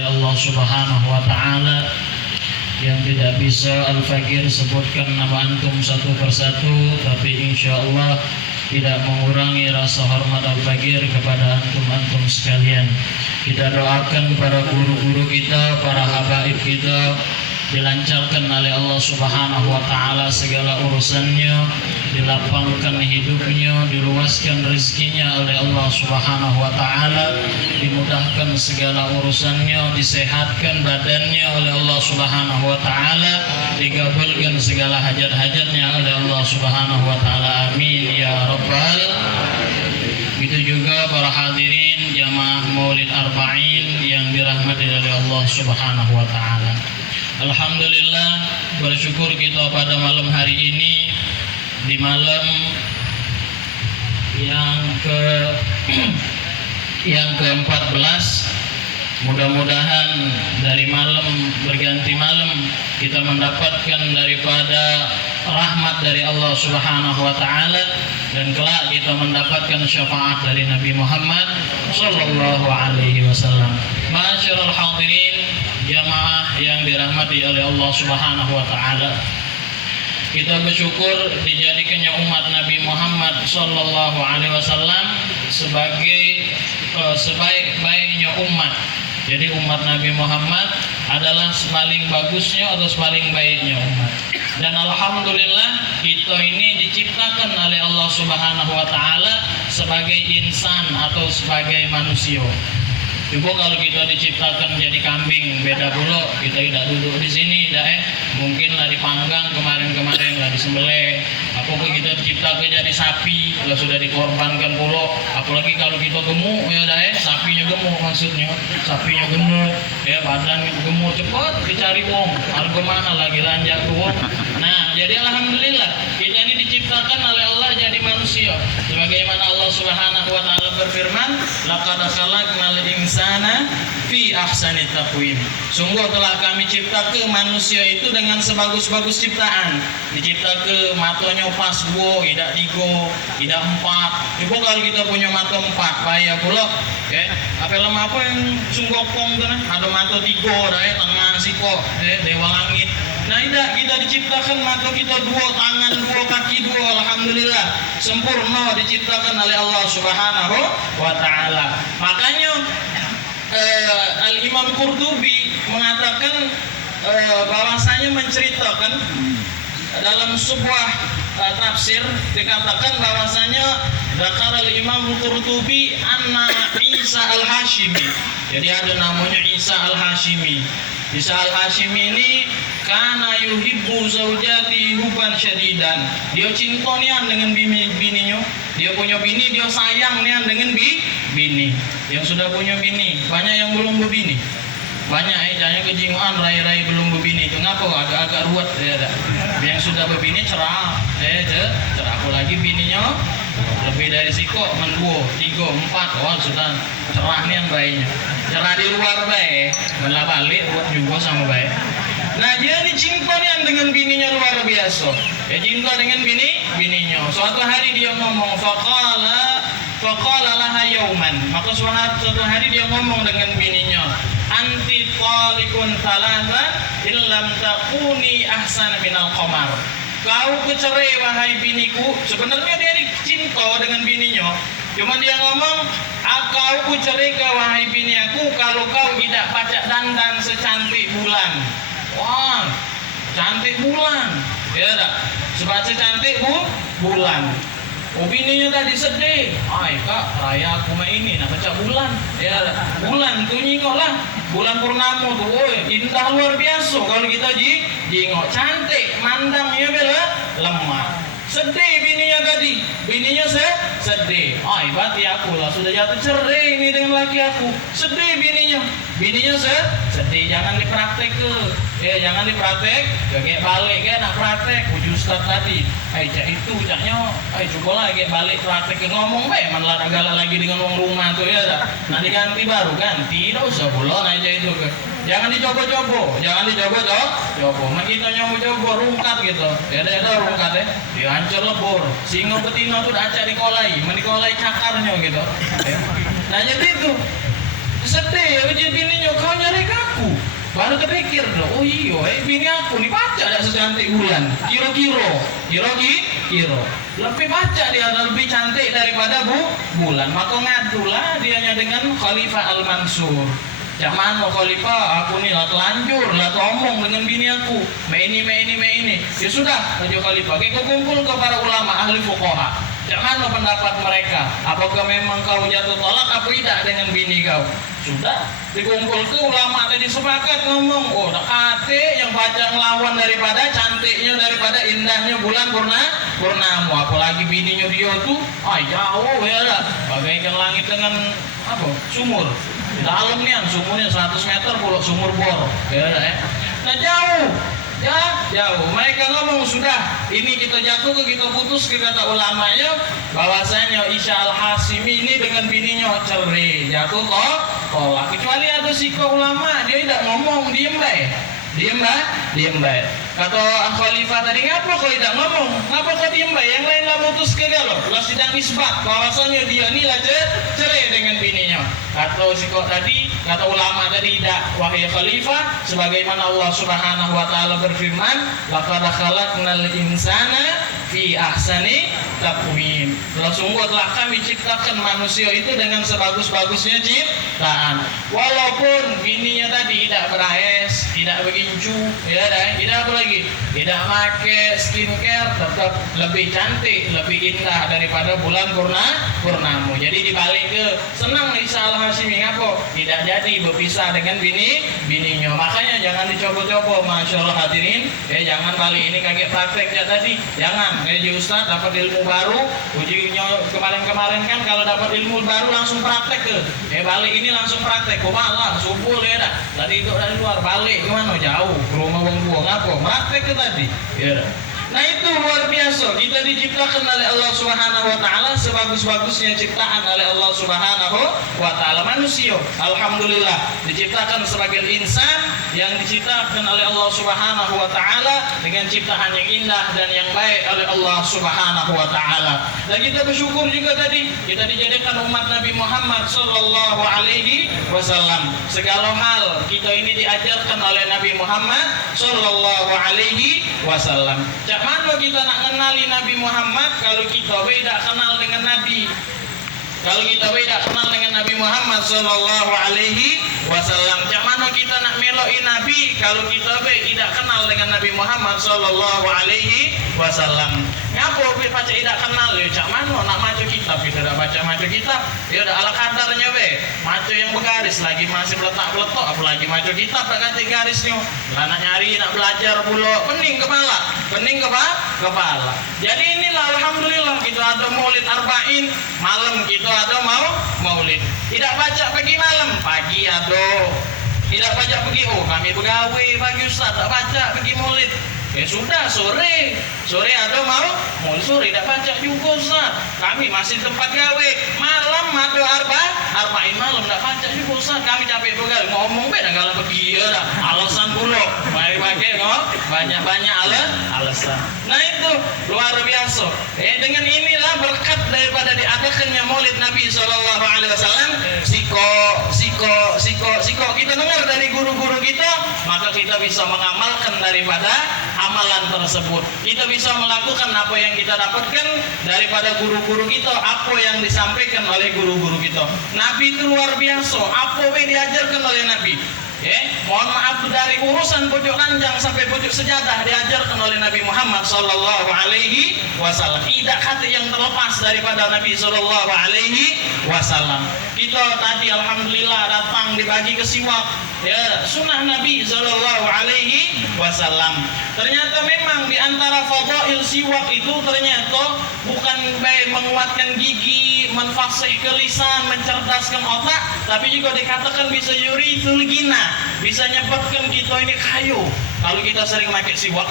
oleh Allah Subhanahu wa taala, yang tidak bisa Al-Fakir sebutkan nama antum satu persatu, tapi insya Allah tidak mengurangi rasa hormat Al-Fakir kepada antum-antum sekalian. Kita doakan para guru-guru kita, para habaib kita, dilancarkan oleh Allah Subhanahu wa taala segala urusannya, dilapangkan hidupnya, diluaskan rezekinya oleh Allah Subhanahu wa taala, dimudahkan segala urusannya, disehatkan badannya oleh Allah Subhanahu wa taala, digabulkan segala hajat-hajatnya oleh Allah Subhanahu wa taala. Amin ya rabbal. Itu juga para hadirin jamaah Maulid Arba'in yang dirahmati oleh Allah Subhanahu wa taala. Alhamdulillah, bersyukur kita pada malam hari ini, di malam yang ke-14. Mudah-mudahan dari malam berganti malam kita mendapatkan daripada rahmat dari Allah Subhanahu wa taala, dan kelak kita mendapatkan syafaat dari Nabi Muhammad sallallahu alaihi wasallam. Ma'asyiral hadirin, jamaah yang dirahmati oleh Allah Subhanahu wa taala, kita bersyukur dijadikannya umat Nabi Muhammad sallallahu alaihi wasallam sebagai sebaik-baiknya umat. Jadi umat Nabi Muhammad adalah paling bagusnya atau paling baiknya umat. Dan alhamdulillah kita ini diciptakan oleh Allah Subhanahu wa taala sebagai insan atau sebagai manusia. Coba kalau kita diciptakan jadi kambing, beda pula. Kita tidak duduk di sini, mungkin lah dipanggang kemarin lah disembelih. Apalagi kita diciptakan jadi sapi, kalau sudah dikorbankan pula. Apalagi kalau kita gemuk, sapinya gemuk maksudnya, sapinya gemuk, badan gemuk, cepat dicari wong. Harga mana lagi lanjak wong. Nah, jadi alhamdulillah kita ini diciptakan oleh Allah jadi manusia. Sebagaimana Allah Subhanahu wa taala berfirman, laqad khalaqnal insana fi ahsani taqwim. Sungguh telah kami ciptakan manusia itu dengan sebagus-bagus ciptaan. Diciptakan matanya pas dua, tidak tiga, tidak empat. Ibu kalau kita punya mata empat, bahaya pula. Apa yang sungguh kong tu ada mata tiga, tengah siko, dewa langit. Nah, tidak, kita diciptakan mata kita dua, tangan dua, kaki dua, alhamdulillah sempurna diciptakan oleh Allah Subhanahu wa taala. Makanya Al-Imam Qurtubi mengatakan bahwasanya menceritakan dalam sebuah tafsir dikatakan bahwasanya Zakar al-Imam Qurtubi anna Isa al-Hashimi. Jadi ada namanya Isa al-Hashimi. Isa al-Hashimi ini kana yuhibbu zaujati hubban syadidan. Dia cinta nian dengan bininya. Dia punya bini, dia sayang nian dengan bini. Yang sudah punya bini, banyak yang belum berbini. Banyak jangan kejinguan rai-rai belum berbini itu ngapa agak-agak ruwet ya. Yang sudah berbini cerah, cerah apalagi bininya lebih dari siko, mendua, tiga, empat, sudah cerah nian bayinya. Cerah di luar baik, malah balik buat juga sama baik. Nah, dia ini cinta nian dengan bininya luar biasa. Cinta dengan bininya. Suatu hari dia ngomong, faqala laha yauman. Maka suatu hari dia ngomong dengan bininya, anti talikun thalatha illam takuni ahsana minal qamar. Kau kucerai wahai biniku. Sebenarnya dia ini cinta dengan bininya. Cuma dia ngomong, kau kucerai ke wahai bini aku kalau kau tidak pacak dandan secantik bulan. Wah, cantik bulan. Ya tak? Sebaca cantik bulan. Oh, bininya tadi sedih. Kak, raya aku mah ini nak baca bulan. Ya, bulan tuh nyingok lah. Bulan purnama tuh, indah luar biasa. Kalau kita jingok, cantik, mandangnya bela lemah. Sedih bininya tadi. Bininya sedih. Berarti aku lah sudah jatuh cerai ini dengan laki aku. Sedih bininya. Bininya sedih. Jangan dipraktek ke. Jangan dipraktek. Kayak balik kan nak praktek. Uji ustaz tadi. Cak itu caknya. Coba lagi balik praktek ke ngomong baik. Malah agak lagi dengan uang rumah tuh ya. Nah diganti baru ganti. Tidak usah pula aja itu ke. Jangan dicoba-coba. Jangan dicoba-coba. Nah kita nyoba-coba rungkat gitu. Ada rungkat ya. Dia hancur lebur. Singa betina tuh acak dikolai. Mendikolai cakarnya gitu. Nah jadi itu. Sedih ya uji bininya. Kau nyari baru terpikir dong, oh iya, bini aku nih baca ada secantik bulan, kiro, lebih baca dia lebih cantik daripada bulan, maka ngadulah dianya dengan Khalifah Al-Mansur. Cak mano Khalifah, aku nih lah telanjur, lah omong dengan bini aku, ini. Ya sudah, Raja Khalifah, kita kumpul ke para ulama ahli fuqaha. Cak mano pendapat mereka? Apakah memang kau jatuh tolak apa tidak dengan bini kau? Sudah, dikumpul ke ulama tadi sepakat ngomong, oh kate yang baca ngelawan daripada cantiknya, daripada indahnya bulan purnama, apalagi bininya dia tuh, jauh ya lah, bagaikan langit dengan apa? Sumur. Dalam nih, sumurnya 100 meter pulau sumur bor, ya. Nah jauh. Mereka ngomong sudah, ini kita jatuh ke kita putus, kata ulamanya bahwasanya Isya Al-Hasimi ini dengan bininya cerai, jatuh tolak. Kecuali ada siko ulama dia tidak ngomong, diem baik. Kata Khalifah tadi, ngapa kau tidak ngomong? Ngapa kau diem baik? Yang lain lah putus ke galau. Lah sidang isbat bahwasanya dia ini lah cerai dengan bininya. Kata ulama tadi, tidak, wahai Khalifah, sebagaimana Allah Subhanahu wa taala berfirman, laqad khalaqnal insana fi ahsani taqwim. Sungguh telah kami ciptakan manusia itu dengan sebagus-bagusnya ciptaan. Walaupun bininya tadi tidak beraes, tidak begincu, tidak apa lagi, tidak pakai skincare, tetap lebih cantik, lebih indah daripada bulan purnama. Jadi dibalik ke senang Isya Al-Hasimi ngapo? Tidak jadi berpisah dengan bininya. Makanya jangan dicoba-coba, masyaallah hadirin. Jangan balik ini kaget prakteknya tadi. Jangan. Jadi Ustaz dapat ilmu baru, ujinya kemarin-kemarin kan kalau dapat ilmu baru langsung praktek ke. Balik ini langsung praktek. Kok malah subuh ya dah. Tadi itu dari luar balik kemana jauh? Ke rumah wong tua ngapo? Praktek ke tadi. Ya. Nah itu luar biasa, kita diciptakan oleh Allah Subhanahu wa taala sebagus-bagusnya ciptaan oleh Allah Subhanahu wa taala. Manusia alhamdulillah diciptakan sebagai insan yang diciptakan oleh Allah Subhanahu wa taala dengan ciptaan yang indah dan yang baik oleh Allah Subhanahu wa taala. Dan kita bersyukur juga tadi kita dijadikan umat Nabi Muhammad sallallahu alaihi wasallam. Segala hal kita ini diajarkan oleh Nabi Muhammad sallallahu alaihi wasallam. Mana kita nak kenali Nabi Muhammad kalau kita tidak kenal dengan Nabi? Kalau kita tidak kenal dengan Nabi Muhammad sallallahu alaihi wasallam, cak mana kita nak meloi Nabi kalau kita tidak kenal dengan Nabi Muhammad sallallahu alaihi wasallam? Ngapa baca tidak kenal ya? Cak mana nak maca kitab kita tidak baca maca kitab? Ya udah ala kadarnya maca yang bergaris lagi masih meletak-meletak, apalagi maca kitab tak ganti garisnya. Lah nak nyari nak belajar pula pening kepala. Jadi inilah alhamdulillah kita ada maulid arba'in, malam kita ada maulid. Tidak baca pagi malam, pagi ada. Tidak baca pergi, kami pegawai pagi Ustaz, tak baca pergi maulid. Ya sudah, sore ada maulid sore, tidak baca juga Ustaz. Kami masih tempat gawe, malam ada arba'in malam, tidak baca juga Ustaz. Kami capek pegawai, ngomong beda kalau pergi ya dah. Alasan pula, mari pakai banyak alasan. Nah itu luar biasa. Dengan inilah berkat daripada diadakannya maulid Nabi sallallahu alaihi wasallam, siko kita dengar dari guru-guru kita, maka kita bisa mengamalkan daripada amalan tersebut. Kita bisa melakukan apa yang kita dapatkan daripada guru-guru kita, apa yang disampaikan oleh guru-guru kita. Nabi itu luar biasa, apa yang diajarkan oleh Nabi. Mohon maaf dari urusan pojok ranjang sampai pojok sejadah diajarkan oleh Nabi Muhammad sallallahu alaihi wasallam. Tidak kata yang terlepas daripada Nabi sallallahu alaihi wasallam. Kita tadi alhamdulillah datang dibagi ke siwak, sunnah Nabi sallallahu alaihi wasallam. Ternyata memang di antara fadail siwak itu ternyata bukan baik menguatkan gigi, menfasih ke lisan, mencerdaskan otak, tapi juga dikatakan bisa yurithul gina, bisa nyebabkan kita ini kayu. Kalau kita sering pakai siwak,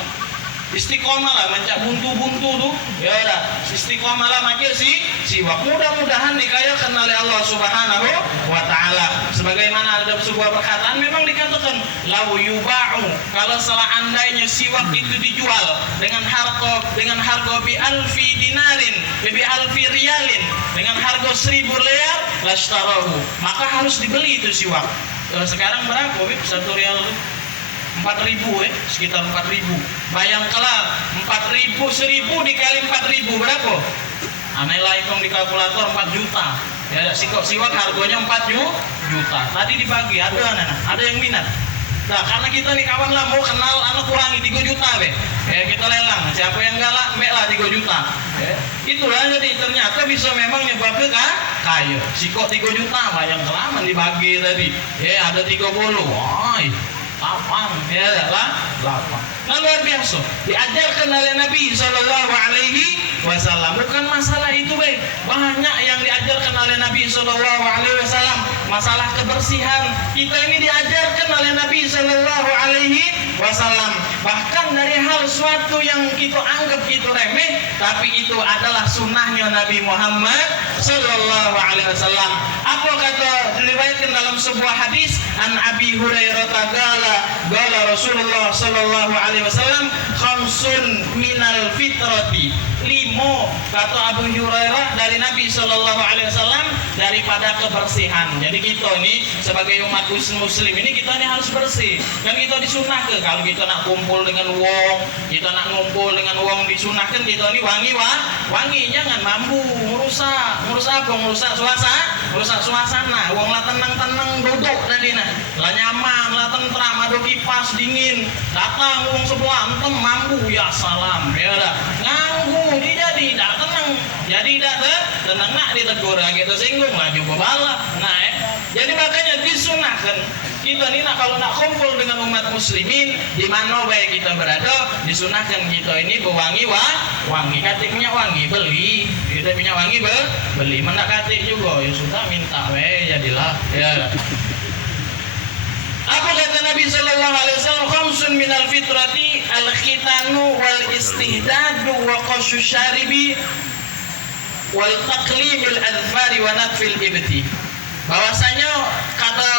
istiqomah lah, mencak buntu-buntu tuh, ya udah istiqomah lah pakai siwak. Mudah-mudahan dikayakan oleh Allah Subhanahu wa taala. Sebagaimana ada sebuah perkataan memang dikatakan lau yuba'u, kalau seandainya siwak itu dijual dengan harga bi alfi dinarin, bi alfi riyalin, dengan harga 1000 riyal lashtarahu, maka harus dibeli itu siwak. Sekarang berapa? 1 riyal 4.000 sekitar 4.000. Bayangkanlah 4.000, 1.000 dikali 4.000 berapa? Anehlah hitung di kalkulator 4 juta. Ya, sikok siwak harganya 4 juta. Tadi dibagi ada yang minat. Nah, karena kita nih kawan lah mau kenal anak kurangi 3 juta kita lelang. Siapa yang galak, lah 3 juta. Itulah jadi ternyata bisa memang nyebabkan kaya. Sikok 3 juta bayang kelaman dibagi tadi. Ada 30. Wah, 8 lah 8. Nah, luar biasa. Diajarkan oleh Nabi Sallallahu Alaihi Wasallam. Bukan masalah itu banyak yang diajarkan oleh Nabi Sallallahu Alaihi Wasallam. Masalah kebersihan kita ini diajarkan oleh Nabi Sallallahu Alaihi Wasallam. Bahkan dari hal suatu yang kita anggap itu remeh, tapi itu adalah sunnahnya Nabi Muhammad Sallallahu Alaihi Wasallam. Apa kata diriwayatkan dalam sebuah hadis an Abi Hurairah gala Rasulullah Sallallahu Alaihi Wasallam khamsun minal fitrati. 5 kata Abu Hurairah dari Nabi Sallallahu Alaihi Wasallam daripada kebersihan. Jadi kita ini sebagai umat muslim ini kita ini harus bersih. Dan kita disunahkan kalau kita nak kumpul dengan wong, kita nak ngumpul dengan wong disunahkan kita ini wangi jangan mampu merusak apa? Merusak suasana. Wong lah tenang duduk tadi lah nyaman, lah tentram, ada kipas dingin. Datang wong sebelah entem mampu ya salam dah nganggu dia jadi tidak tenang, jadi tidak tenang nak ditegur lagi tersinggung laju bebala. Jadi makanya disunahkan kita ni kalau nak kumpul dengan umat muslimin di mana baik kita berada, disunahkan kita ini berwangi wangi. Katik minyak wangi beli, kita minyak wangi beli. Mendak katik juga ya sudah minta jadilah ya. Apa kata Nabi Sallallahu Alaihi Wasallam? Khamsun minal fitrati al-khitanu wal istihdadu wa qashu syaribi wal taqlimil adfari wa natfil ibti. Bahwasanya kata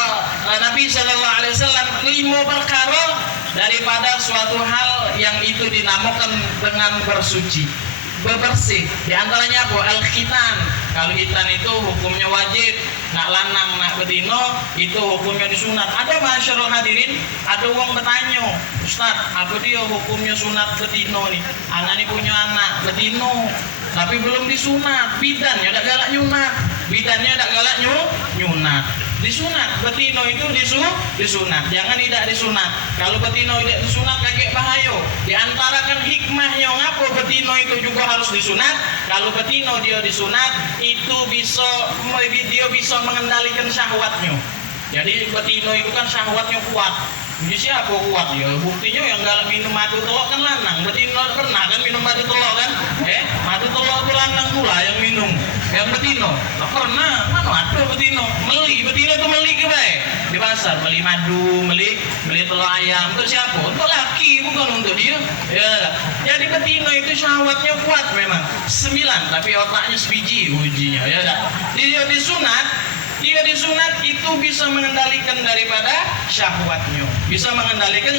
Nabi Sallallahu Alaihi Wasallam 5 perkara daripada suatu hal yang itu dinamakan dengan bersuci, bebersih. Di antaranya apa? Al-khitan. Kalau khitan itu hukumnya wajib, nak lanang nak betino itu hukumnya disunat. Ada masyarul hadirin, ada wong bertanya, Ustaz, apa dia hukumnya sunat betino nih? Anak ini punya anak betino tapi belum disunat, bidannya tak galak nyunat, bidannya tak galak nyunat. Disunat, betino itu disunat, jangan tidak disunat. Kalau betino tidak disunat kaget bahaya. Di antara kan hikmahnya ngapa betino itu juga harus disunat. Kalau betino dia disunat, itu dia bisa mengendalikan syahwatnya. Jadi betino itu kan syahwatnya kuat. Ini siapa kuat ya? Buktinya yang galak minum madu telok kan lanang. Betino pernah kan minum madu telok kan? Madu telok itu lanang pula yang minum. Yang betino tak pernah. Mana ada betino? Betino itu meli ke baik di pasar, beli madu, beli telur ayam. Untuk siapa? Untuk laki, bukan untuk dia. Ya. Jadi betino itu syahwatnya kuat memang. 9, tapi otaknya sebiji ujinya. Ya. Dia disunat itu bisa mengendalikan daripada syahwatnya, bisa mengendalikan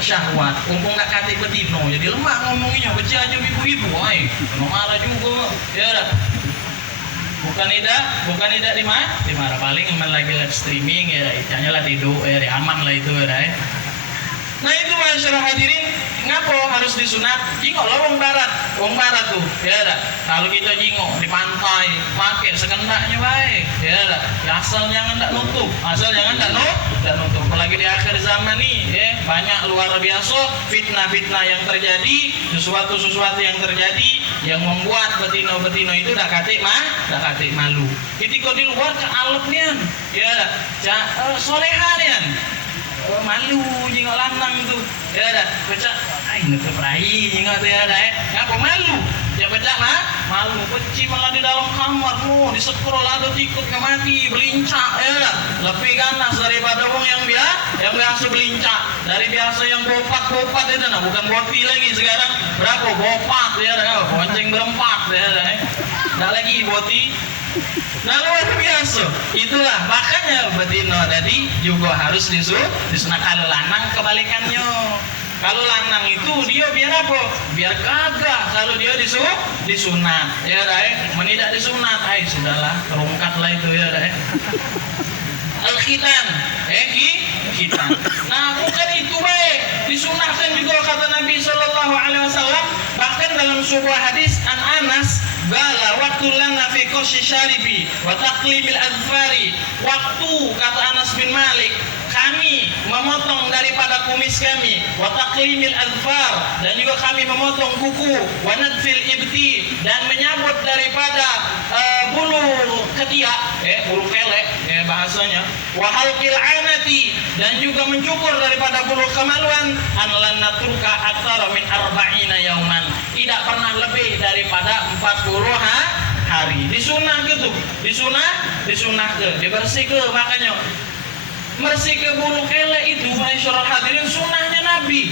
syahwat. Mumpung nak katik betino jadi lemah ngomongnya, baca aja ibu-ibu, marah juga. Ya. Bukan tidak dimarah paling lagi live streaming ya, ikannya lah tidur aman lah itu ya. Nah itu masyarakat hadirin, ngapa harus disunat? Jingok lah wong barat tuh ya dah. Kalau kita jingok di pantai pakai sekendaknya baik ya dah. Ya, asal jangan tak nutup, nutup. Apalagi di akhir zaman nih banyak luar biasa fitnah yang terjadi, sesuatu yang terjadi yang membuat betino itu dah katik malu. Ketika di luar ke alepnya ya solehanian malu jingok lanang tuh ya dah baca nutup rai jingok tuh ya dah ngapa malu ya baca malu benci malah di dalam kamar di sekolah ada tikut mati belincak ya dah lebih ganas daripada wong yang biasa belincak. Dari biasa yang bopat itu bukan boti lagi sekarang berapa bopat ya dah bonceng berempat ya dah enggak lagi boti. Nah luar biasa. Itulah makanya betino tadi juga harus disunat. Kalau lanang kebalikannya. Kalau lanang itu dia biar apa? Biar gagah. Kalau dia disunat ya dah menidak disunat sudahlah terungkatlah itu ya dah al-khitan khitan. Nah bukan itu sebuah hadis an Anas bala waktu lana fi qasyi syaribi wa taqlimil azfari. Waktu, kata Anas bin Malik, kami memotong daripada kumis kami, wa taqlimil azfar, dan juga kami memotong kuku, wa nadfil ibti, dan menyabut daripada bulu ketiak, bulu kelek bahasanya, wa halqil anati, dan juga mencukur daripada bulu kemaluan, an lan natruka aktsara min arba'ina yauman, tidak pernah lebih daripada 40 hari. Disunah gitu, disunah ke, dibersih ke. Makanya bersih ke bulu kele itu, masyaallah hadirin, sunahnya Nabi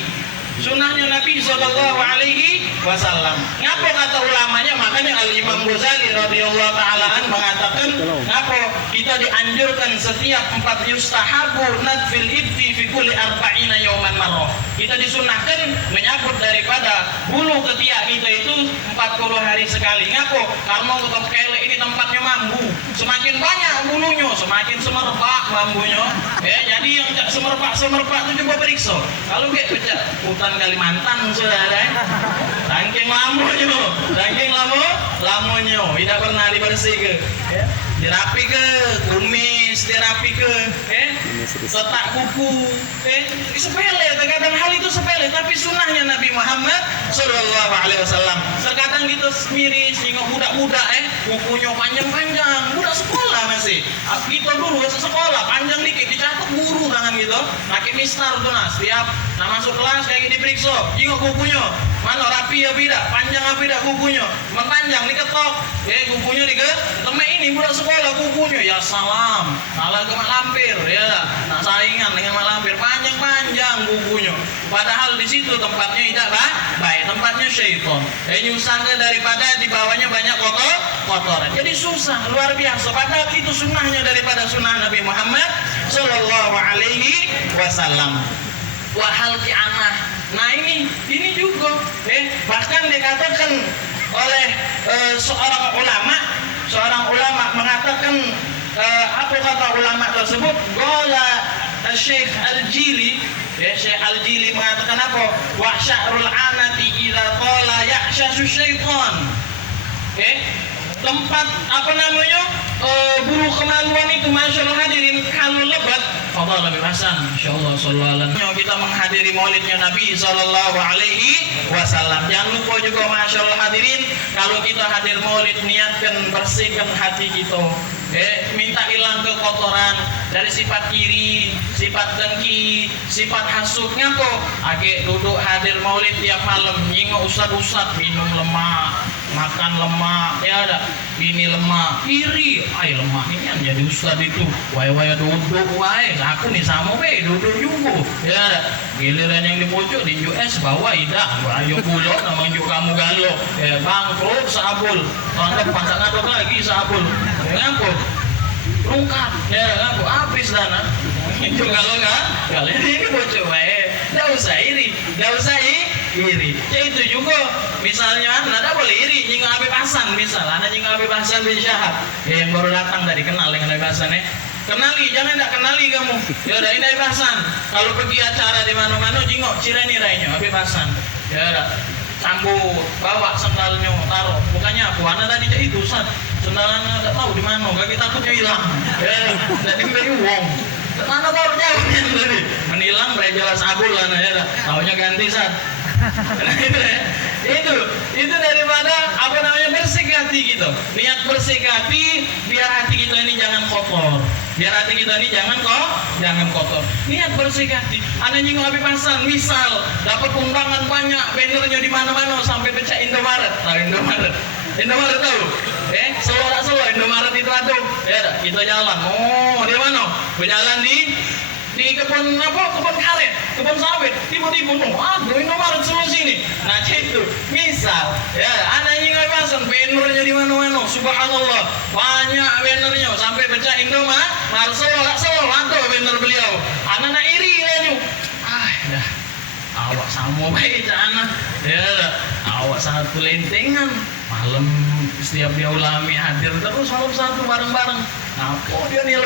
Sallallahu Alaihi Wasallam. Ngapa kata ulamanya? Makanya Al Imam Ghazali radhiyallahu ta'ala mengatakan, ngapa kita dianjurkan setiap 4 yustahabu nadfil ibti fi kulli arba'ina yauman marrah. Kita disunahkan menyabut daripada bulu ketiak kita itu 40 hari sekali. Ngapa? Karena untuk kele ini tempatnya mambu. Semakin banyak bulunya, semakin semerbak mambunya. Jadi yang semerbak itu coba periksa. Kalau gak pecah hutan Kalimantan saudara, rangking lamonyo, tidak pernah dibersih ke, dirapi ke, kumis dirapi ke, letak kuku, sepele. Terkadang hal itu sepele, tapi sunnahnya Nabi Muhammad Sallallahu Alaihi Wasallam. Terkadang kita miris, nengok budak-budak, kukunya panjang-panjang, budak sekolah masih. Kita dulu sekolah panjang dikit, dicatat guru tangan gitu, pakai mistar tuh nas, setiap masuk kelas kayak diperiksa, jengok kukunya, mana rapi ya tidak, panjang apa tidak kukunya, panjang diketok, kukunya temen ini budak sekolah kukunya, ya salah ke mak lampir, ya, nak saingan dengan mak lampir, panjang kukunya. Padahal di situ tempatnya tidak baik, tempatnya syaitan. Nyusahnya daripada di bawahnya banyak kotoran. Jadi susah, luar biasa. Padahal itu sunnahnya daripada sunnah Nabi Muhammad Sallallahu Alaihi Wasallam. Wahal ki'anah. Nah ini juga bahkan dikatakan oleh seorang ulama mengatakan, apa kata ulama tersebut? Qala Syekh Al-Jili, Syekh Al-Jili mengatakan apa? Wa sya'rul anati idza qala yahshasu syaitan. Tempat apa namanya? Bulu kemaluan itu, masyaallah hadirin, kalau lebat fadhal lebih hasan insyaallah sallallahu alaihi. Kita menghadiri maulidnya Nabi sallallahu alaihi wasallam. Jangan lupa juga masyaallah hadirin, kalau kita hadir maulid niatkan bersihkan hati kita. Minta hilang kekotoran dari sifat iri, sifat dengki, sifat hasud. Ngapa? Age duduk hadir maulid tiap malam nyingok ustad minum lemak, makan lemak, ya ada ini lemak, iri, lemak ini kan jadi ustad itu, wae duduk wae, aku nih sama duduk juga, ya ada giliran yang di pojok dinjuk es bawa idak, ayo bulok namanya juga kamu galo, bangkrut sabul, anggap pasang aduk lagi sabul, ngapa? Rungkat, ya ngapa? Habis dana, itu kalau ini pojok wae, nggak usah iri. Ya itu juga misalnya anda boleh iri jika Habib Hasan, misal anda jika Habib Hasan bin Syahab yang baru datang tadi, kenal dengan Habib Hasan kenali, jangan tidak kenali kamu, ya udah ini Habib Hasan. Kalau pergi acara di mana-mana jingok cireni rainya Habib Hasan, ya udah sambut, bawa sandalnya, taruh, bukannya aku anda tadi itu sandalnya tidak tahu di mana, kaki takutnya hilang, ya jadi beri uang. Mana baru jauh tadi menilang berjalan sabul ya, tahunya ganti itu daripada apa namanya bersih hati gitu. Niat bersih hati biar hati kita ini jangan kotor. Jangan kotor. Niat bersih hati. Anda nyinggung Habib Hasan, misal dapat undangan banyak, bannernya di mana-mana sampai pecah Indomaret. Tahu Indomaret? Indomaret tahu? Selo Indomaret itu aduh. Ya, kita jalan. Oh, di mana? Berjalan di kebun karet, kebun sawit, tiba-tiba Indomaret seluruh sini. Nah itu misal ya anak nyingai pasang bannernya di mana-mana, subhanallah banyak bannernya sampai pecah Indomaret selo atau banner beliau anak iri lanyu dah awak sama baik anak ya awak satu lentengan malam setiap dia ulami hadir terus malam satu bareng-bareng. Nah, dia nih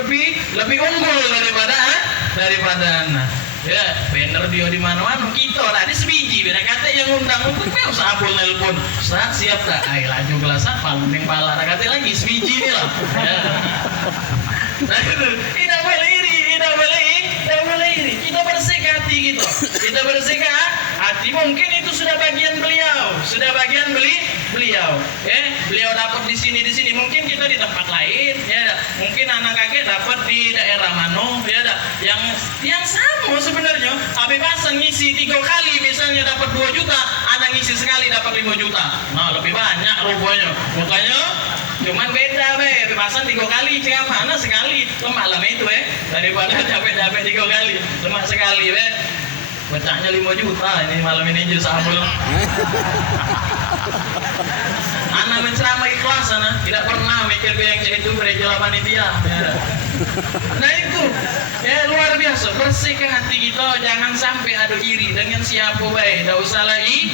lebih unggul daripada anak. ya banner dia di mana-mana kita tadi sebiji beda kata yang undang untuk usah abul nelpon Ustaz siap tak ayo laju gelasan paling pala kata lagi sebiji nih lah ya. Nah itu tidak boleh iri kita bersihkan hati gitu kita bersihkan hati mungkin itu sudah bagian beliau beliau dapat di sini mungkin kita di tempat lain ya mungkin anak kakek dapat di daerah Mano ya yang sama sebenarnya kebebasan ngisi 3 kali misalnya dapat 2 juta anak ngisi sekali dapat 5 juta nah lebih banyak rupanya makanya cuman beda bebasan 3 kali cuma mana sekali malam itu daripada capek-capek 3 kali cuma sekali pecahnya 5 juta ini malam ini jus abul anak menceramah ikhlas anak tidak pernah mikir yang itu berjalan panitia ya. Nah itu ya luar biasa bersihkan hati kita jangan sampai ada iri dengan siapa baik tidak usah lagi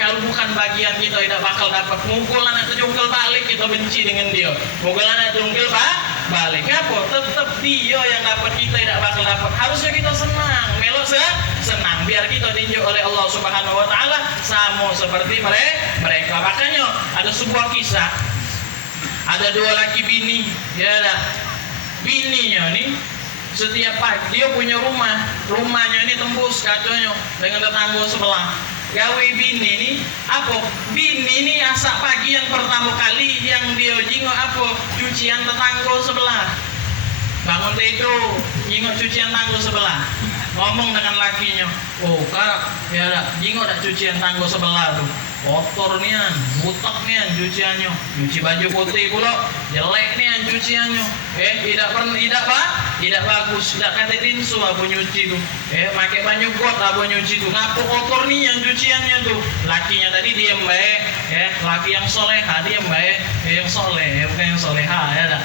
kalau bukan bagian kita tidak bakal dapat mukul anak terjungkel balik kita benci dengan dia mukul anak terjungkel balik apa tetap dia yang dapat kita tidak bakal dapat harusnya kita senang melok senang biar kita ditunjuk oleh Allah Subhanahu wa taala sama seperti mereka makanya ada sebuah kisah ada 2 laki bini ya bininya nih setiap pagi dia punya rumahnya ini tembus kacanya dengan tetangga sebelah gawe bini nih bini nih asak pagi yang pertama kali yang dia jingok cucian tetangga sebelah bangun tidur jingok cucian tangga sebelah ngomong dengan lakinya kak ya jingok dak cucian tangga sebelah tuh kotor nian, butek nian cuciannya, cuci baju putih pula, jelek nian cuciannya, tidak bagus, tidak kata rinsu apa nyuci tuh, pakai baju got apa nyuci tuh, ngapu kotor nian cuciannya tuh, lakinya tadi diem baik, laki yang soleha diem baik, yang soleh, bukan yang soleha ya dah.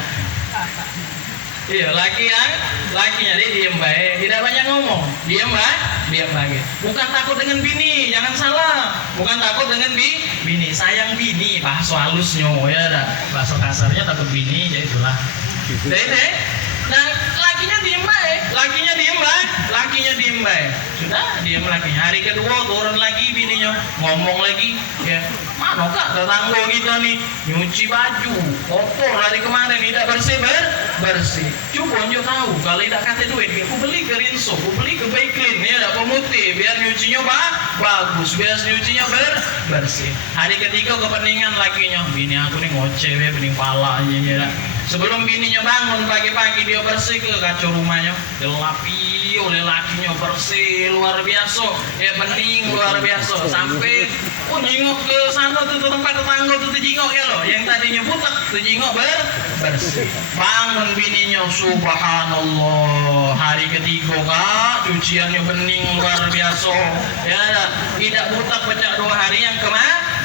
Iya, lakinya dia diem baik, tidak banyak ngomong, diem baik. Bukan takut dengan bini, jangan salah. Bukan takut dengan bini, sayang bini, bahasa halusnya ya dah. Bahasa kasarnya takut bini, ya itulah. Nah, lakinya diem baik. Sudah diem lakinya. Hari kedua turun lagi bininya, ngomong lagi, ya. Mana kak tetangga kita nih nyuci baju kotor dari kemarin tidak bersih. Coba nyo tahu kalau tidak kata duit aku beli ke Rinso, aku beli ke Baiklin ya ada pemutih biar nyucinya bagus, biar nyucinya bersih. Hari ketiga kepeningan lakinya bini aku nih ngoceh bening palanya ya. Sebelum bininya bangun pagi-pagi dia bersih ke kacau rumahnya dilapi oleh lakinya bersih luar biasa bening luar biasa sampai nyingok ke sana tuh tempat tetangga tuh jingok ya loh yang tadinya butek tuh jingok bersih bangun bininya subhanallah hari ketiga kak cuciannya bening luar biasa ya tidak butek pecah 2 hari yang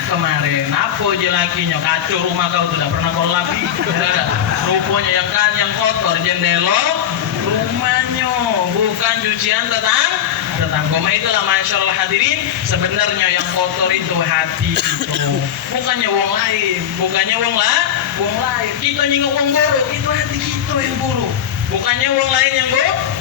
kemarin apa aja lakinya kacau rumah kau tidak pernah kau lapi rupanya yang kotor jendela rumahnya bukan cucian tetangga itulah masya Allah hadirin sebenarnya yang kotor itu hati itu bukannya wong lain kita nyingok wong buruk itu hati kita yang buruk bukannya wong lain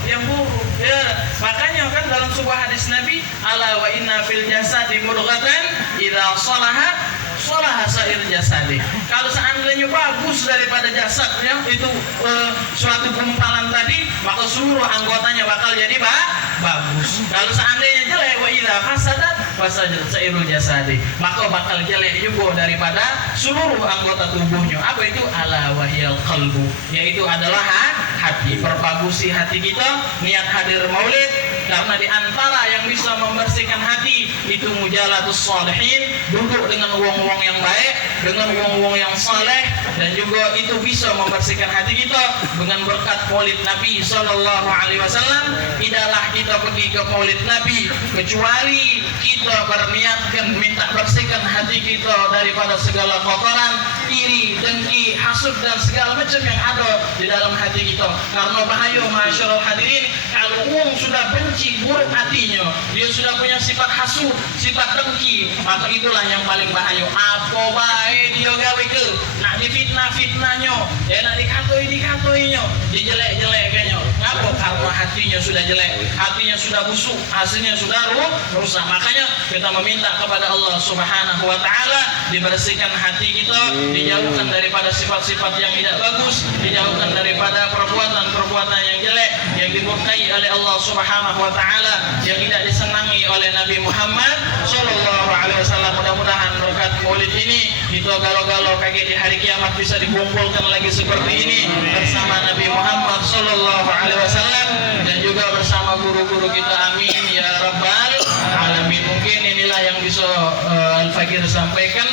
yang buruk ya makanya kan dalam sebuah hadis Nabi ala wa inna fil jasadi mudghatan idza salahat salaha sair jasadi kalau seandainya bagus daripada jasadnya itu suatu gumpalan tadi maka seluruh anggotanya bakal jadi bagus kalau seandainya jelek wa idza fasadat fasadat sairul jasadi maka bakal jelek juga daripada seluruh anggota tubuhnya apa itu ala wahyal qalbu yaitu adalah hati perbagusi hati kita niat hadir maulid karena di antara yang bisa membersihkan hati itu mujalatus sholihin duduk dengan wong-wong yang baik dengan wong-wong yang saleh dan juga itu bisa membersihkan hati kita dengan berkat maulid Nabi sallallahu alaihi wasallam tidaklah kita pergi ke maulid Nabi kecuali kita berniatkan minta bersihkan hati kita daripada segala kotoran iri, dengki, hasud dan segala macam yang ada di dalam hati kita karena bahaya masyaallah hadirin kalau wong sudah benci buruk hatinya dia sudah punya sifat hasud sifat dengki maka itulah yang paling bahaya apa baik dia gawe ke nak difitnah-fitnahnyo, enak dikatoi-nyo, dijelek-jelekkannya. Ngapa? Karena hatinya sudah jelek, hatinya sudah busuk, hasilnya sudah rusak. Makanya kita meminta kepada Allah Subhanahu wa taala dibersihkan hati kita, dijauhkan daripada sifat-sifat yang tidak bagus, dijauhkan daripada perbuatan-perbuatan yang jelek yang dimurkai oleh Allah Subhanahu wa taala, yang tidak disenangi oleh Nabi Muhammad sallallahu alaihi wasallam. Mudah-mudahan berkat Maulid ini kita galau-galau kaget di hari kiamat bisa dikumpulkan lagi seperti ini bersama Nabi Muhammad sallallahu alaihi wasallam dan juga bersama guru-guru kita. Amin ya rabbal alamin. Mungkin inilah yang bisa Al-Fakir sampaikan.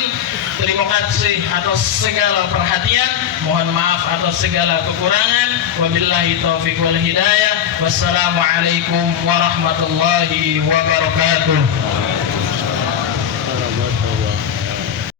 Terima kasih atas segala perhatian. Mohon maaf atas segala kekurangan. Wabillahi taufiq wal hidayah. Wassalamualaikum warahmatullahi wabarakatuh.